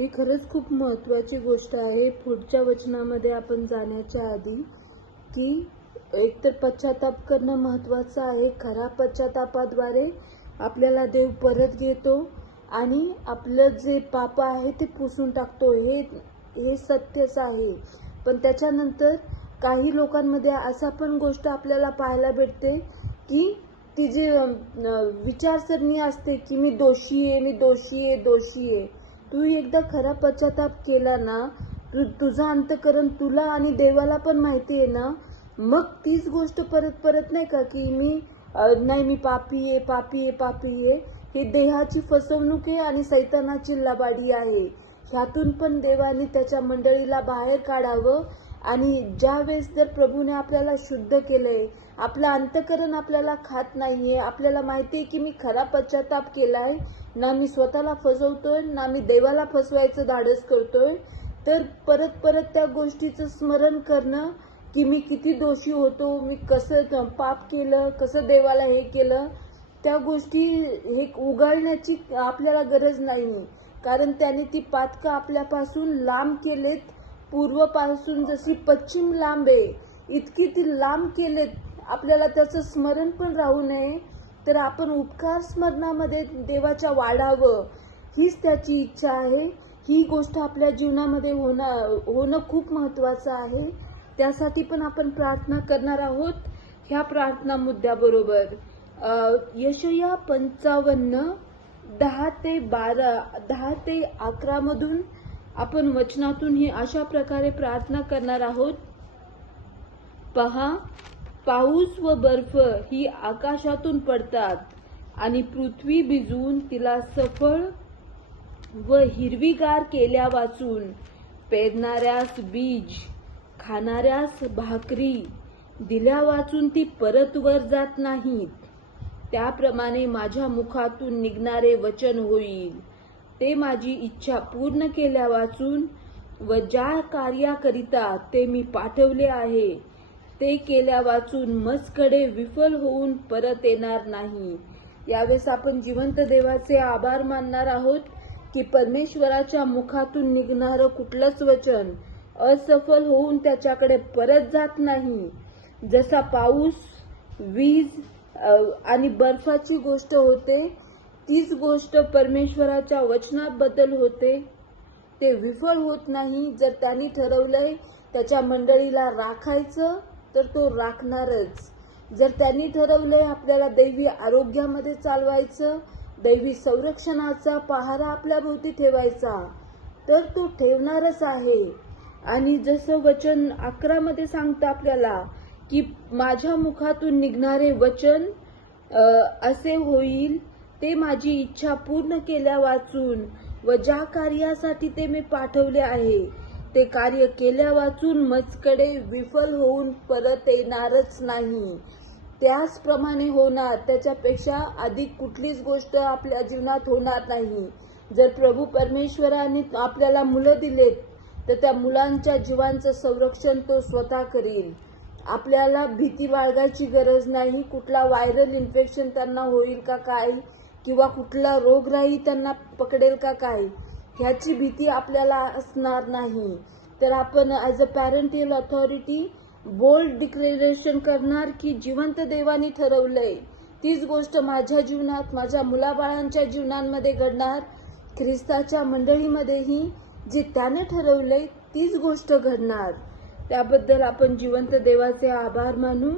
ही खरंच खूप महत्त्वाची गोष्ट आहे. पुढच्या वचनामध्ये आपण जाण्याच्या आधी की एकतर पश्चाताप करणं महत्त्वाचं आहे. खरा पश्चातापाद्वारे आपल्याला देव परत घेतो आणि आपलं जे पाप आहे ते पुसून टाकतो. हे सत्यच आहे. पण त्याच्यानंतर काही लोकांमध्ये असा पण गोष्ट आपल्याला पाहायला भेटते की ती जी विचारसरणी असते की मी दोषी आहे. तू एकदा खरा पश्चाताप केला ना, तुझं अंतःकरण तुला आणि देवाला पण माहिती आहे ना, मग तीच गोष्ट परत नाही का की मी पापी आहे. हे देहाची फसवणूक आहे आणि सैतानाची लबाडी आहे. ह्यातून पण देवाने त्याच्या मंडळीला बाहेर काढावं. आणि ज्या वेळेस जर प्रभूने आपल्याला शुद्ध केलंय, आपलं अंतःकरण आपल्याला खात नाहीये, आपल्याला माहितीये की मी खरा पश्चाताप केलाय, ना मी स्वतःला फसवतोय ना मी देवाला फसवायचं धाडस करतोय, तर परत त्या गोष्टीचं स्मरण करणं की मी किती दोषी होतो, मी कसं पाप केलं, कसं देवाला हे केलं, त्या गोष्टी हे उगाळण्याची आपल्याला गरज नाही. कारण त्याने ती पातकं आपल्यापासून लांब केलेत. पूर्वपासून जशी पश्चिम लांब आहे इतकी ती लांब केलेत. आपल्याला त्याचं स्मरण पण राहू नये, तर आपण उपकार स्मरणामध्ये देवाच्या वाढावं, हीच त्याची इच्छा आहे. ही गोष्ट आपल्या जीवनामध्ये होणं खूप महत्त्वाचं आहे. त्यासाठी पण आपण प्रार्थना करणार आहोत. ह्या प्रार्थना मुद्द्याबरोबर यशया 55 10 ते 11 मधून आपण वचनातून ही अशा प्रकारे प्रार्थना करणार आहोत. पहा, पाऊस व बर्फ ही आकाशातून पडतात आणि पृथ्वी भिजवून तिला सफळ व हिरवीगार केल्या वाचून पेरणाऱ्यास बीज, खाणाऱ्यास भाकरी दिल्या वाचून ती परत वर जात नाहीत. त्याप्रमाणे माझ्या मुखातून निघणारे वचन होईल. ते माझी इच्छा पूर्ण केल्या वाचून व ज्या कार्याकरिता ते मी पाठवले आहे ते केल्या वाचून मजकडे विफल होऊन परत येणार नाही. यावेळेस आपण जिवंत देवाचे आभार मानणार आहोत की परमेश्वराच्या मुखातून निघणारं कुठलंच वचन असफल होऊन त्याच्याकडे परत जात नाही. जसा पाऊस, वीज आणि बर्फाची गोष्ट होते, तीच गोष्ट परमेश्वराच्या वचनाबद्दल होते. ते विफल होत नाही. जर त्यांनी ठरवलंय त्याच्या मंडळीला राखायचं तर तो राखणारच. जर त्यांनी ठरवलंय आपल्याला दैवी आरोग्यामध्ये चालवायचं, दैवी संरक्षणाचा पहारा आपल्याभोवती ठेवायचा, तर तो ठेवणारच आहे. आणि जसं वचन 11 मध्ये सांगतं आपल्याला की माझ्या मुखातून निघणारे वचन असे होईल, ते माझी इच्छा पूर्ण केल्या वाचून व ज्या कार्यासाठी ते मी पाठवले आहे ते कार्य केल्या वाचून मजकडे विफल होऊन परत येणारच नाही. त्याचप्रमाणे होणार. त्याच्यापेक्षा अधिक कुठलीच गोष्ट आपल्या जीवनात होणार नाही. जर प्रभू परमेश्वराने आपल्याला मुलं दिलेत तर त्या मुलांच्या जीवांचं संरक्षण तो स्वतः करील. आपल्याला भीती बाळगायची गरज नाही. कुठला व्हायरल इन्फेक्शन त्यांना होईल का काय, किंवा कुठला रोगराई त्यांना पकडेल का काय, ह्याची भीती आपल्याला असणार नाही. तर आपण as a parental authority bold declaration करणार की जिवंत देवाने ठरवलंय तीच गोष्ट माझ्या जीवनात, माझ्या मुलाबाळांच्या जीवनांमध्ये घडणार. ख्रिस्ताच्या मंडळीमध्येही जे त्याने ठरवलंय तीच गोष्ट घडणार. त्याबद्दल आपण जिवंत देवाचे आभार मानू.